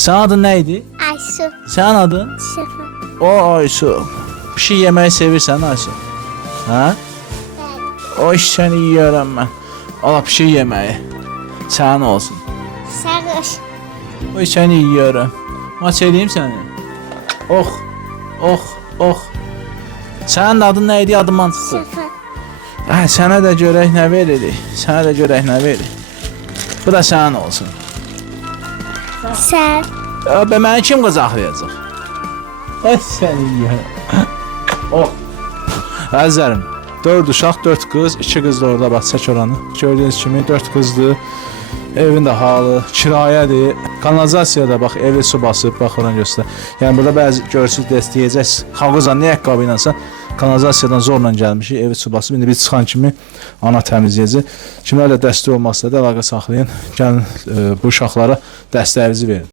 Sənin adın nə idi? Aysu. Sənin adın? Şefa. O Aysu. Bir şey yeməyi sevirsən Aysu? Hə? O iş səni yiyərəm mən. Ala bir şey yeməyi. Sənin olsun. Sarış. O iş səni yiyərəm. Maç edeyim səni. Oh. Oh. Oh. Sənin adın nə idi? Adımdan çıxdı. Şefa. Hə, sənə də görək nə veririk. Sənə də görək nə veririk. Bu da sənin olsun. Sen. Bə məni kim qızaqlayacaq? Ay səni yiyərəm. Oh. Əzərim. 4 uşaq, 4 qız, 2 qız da orada bax çək oranı. Gördüyünüz kimi 4 qızdır. Evin də halı kirayədir. Kanalizasiyada bax evi su basıb, bax oran göstər. Yəni burada bəzi görürsüz deyəcəksiniz. Xalqıza nə ayaqqabı iləsən kanalizasiyadan zorla gəlmişik, evi su basıb. İndi biz çıxan kimi ana təmizləyəcək. Kimlərlə dəstək olmaq istədi, əlaqə saxlayın. Gəlin bu uşaqlara dəstəyinizi verin.